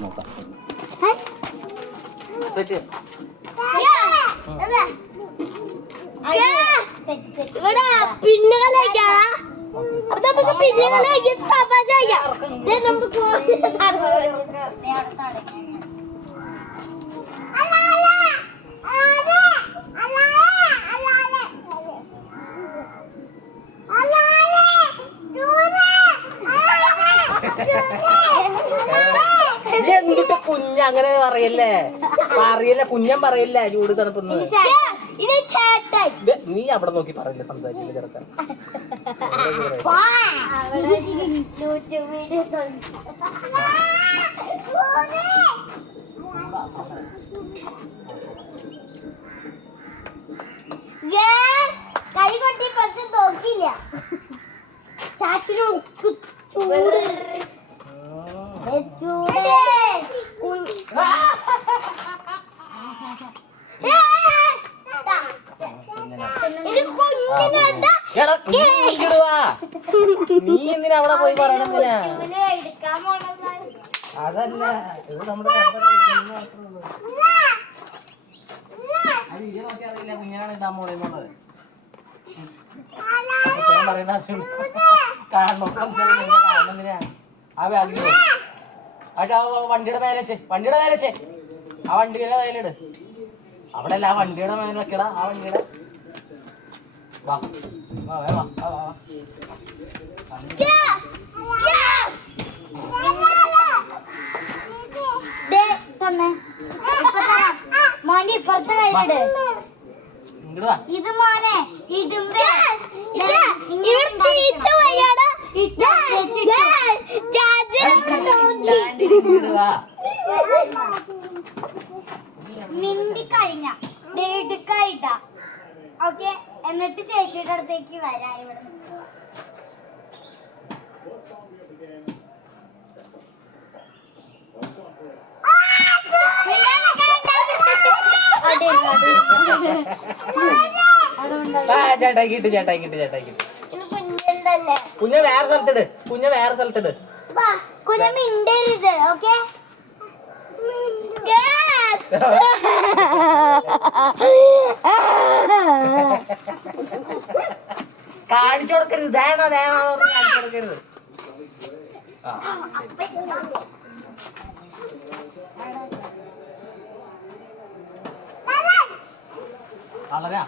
നോക്കാം പിന്നെ കളിക്കാ അപ്പൊ നമുക്ക് പിന്നെ കളിക്കാം. ദേ നമുക്ക് കോഴി നടക്കാം. എന്തിട്ട് കുഞ്ഞ അങ്ങനെ പറയല്ലേ? പറയല്ലേ കുഞ്ഞൻ പറയല്ലേ ചൂട് തണുപ്പെന്ന്? നീ അവിടെ നോക്കി പറയില്ല സംസാരിക്കില്ല ചെറുക്കൻ? കൈ കൊട്ടി പക്ഷെ നോക്കില്ല ചാച്ചിനും ചൂട്. നീ എന്തിനാ അവിടെ പോയി പറയണെന്തിനാ അതല്ല ഇത് നമ്മുടെ. അത് ഇയ്യ് നോക്കി അറിയില്ല കുഞ്ഞാണ് ഇടാൻ പോണെന്നുള്ളത് അപ്പൊ ഞാൻ ആവശ്യം കാണണം മനസ്സിലായില്ല ആ ബാഗിൽ ആട്ടെ വണ്ടിയുടെ മേലെ വണ്ടിയുടെ മേലെ ആ വണ്ടിയുടെ മേലിട് അവിടെ അല്ല ആ വണ്ടിയുടെ മേലെ വെക്കടാ ആ വണ്ടിയുടെ. വാ വാ ഇപ്പുറത്തെ കയ്യിലിട് വാ. ഇത് മോനെ ഇടുമ്പേ. ഇവിടെ ചീത്ത വയ്യാടാ മിണ്ടി കഴിഞ്ഞ ദേടുക്കായിട്ട ഓക്കെ എന്നിട്ട് ചേച്ചിയുടെ അടുത്തേക്ക് വരാം ഇവിടെ ചേട്ടാക്കിട്ട് ചേട്ടാക്കിട്ട് ചേട്ടാക്കിട്ട് കുഞ്ഞ വേറെ സ്ഥലത്തിട്. കുഞ്ഞ വേറെ സ്ഥലത്തിട്. കുഞ്ഞ മിണ്ടരുത് ഓക്കെ? കാണിച്ചു കൊടുക്കരുത്. ഇതാണോ അതാണോ കാണിച്ചു കൊടുക്കരുത്. വളരാ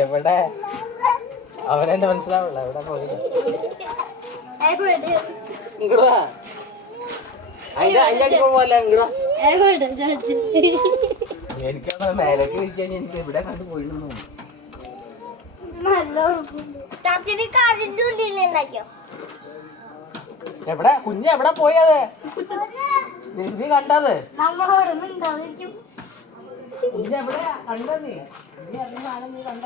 എവിടെ? അവനെന്നെ മനസ്സിലാവില്ല എവിടെ പോയി? ഇങ്ങട് അതിന്റെ അതിന്റെ ഇങ്ങടാ മേലേക്ക് വിളിച്ചാൽ എനിക്ക് ഇവിടെ കണ്ടു പോയിരുന്നു എവിടെ? കുഞ്ഞ് എവിടെ പോയത് നീ കണ്ടത്? നമ്മളോടൊന്നും ഉണ്ടാവും കുഞ്ഞ് എവിടെ നീ നീ നീ? കണ്ട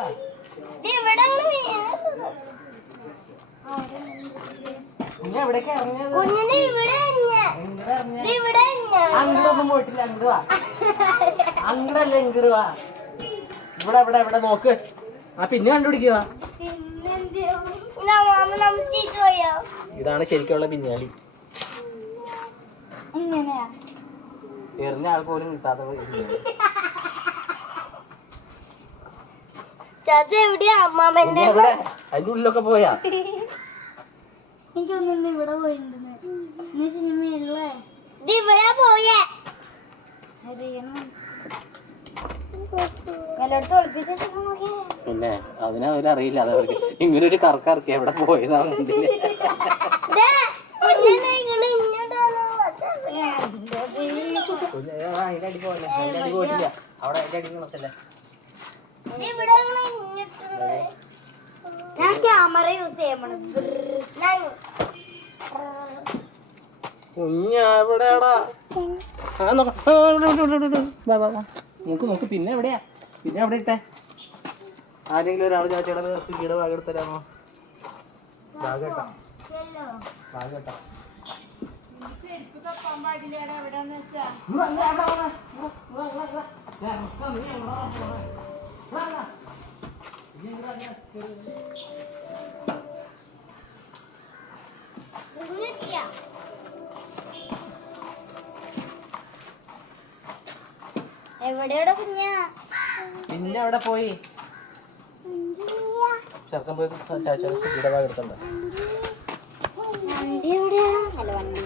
എവിടേക്കാ ഇറങ്ങിയത്? പോയിട്ടില്ല അങ്ങോട്ട് വാ. അങ്ങടല്ല ഇങ്ങോട്ട് വാ. ഇവിടെ ഇവിടെ ഇവിടെ നോക്ക്. ആ പിന്നെ കണ്ടുപിടിക്കുക ഇതാണ് ശരിക്കുള്ള പിന്നാലി. എറിഞ്ഞ ആൾ പോലും കിട്ടാത്ത എവിടെയാ? അമ്മാമന്റെ അതിന്റെ ഉള്ളിലൊക്കെ പോയാ. എനിക്കൊന്നും ഇവിടെ പോയിട്ടുണ്ട് സിനിമയില്ലേ ഇത് ഇവിടെ പോയേ. പിന്നെ അതിനെ അവരറിയില്ല അതവർക്ക് ഇങ്ങനെ ഒരു കറക്കറക്കി എവിടെ പോയതാ അവിടെ അതിന്റെ അടി നിങ്ങളത്തില്ല ഞാൻ ക്യാമറ യൂസ് ചെയ്യണം. നോക്ക്. പിന്നെ എവിടെയാ? പിന്നെ എവിടെ ഇട്ടെ? ആരെങ്കിലും ഒരാൾ ചാച്ചയുടെ സ്വിഗ്ഗിയുടെ ബാഗ് എടുത്തരാമോ ബാഗ് കേട്ടാ. ബാഗ് കേട്ടാ. കിട്ടിയാ കുഞ്ഞാ പിന്നെ അവിടെ പോയി ചെറുക്കൻ പോയി ചാച്ചാ എടുത്തുണ്ട് വണ്ടി എവിടെയാ അല്ല വണ്ടി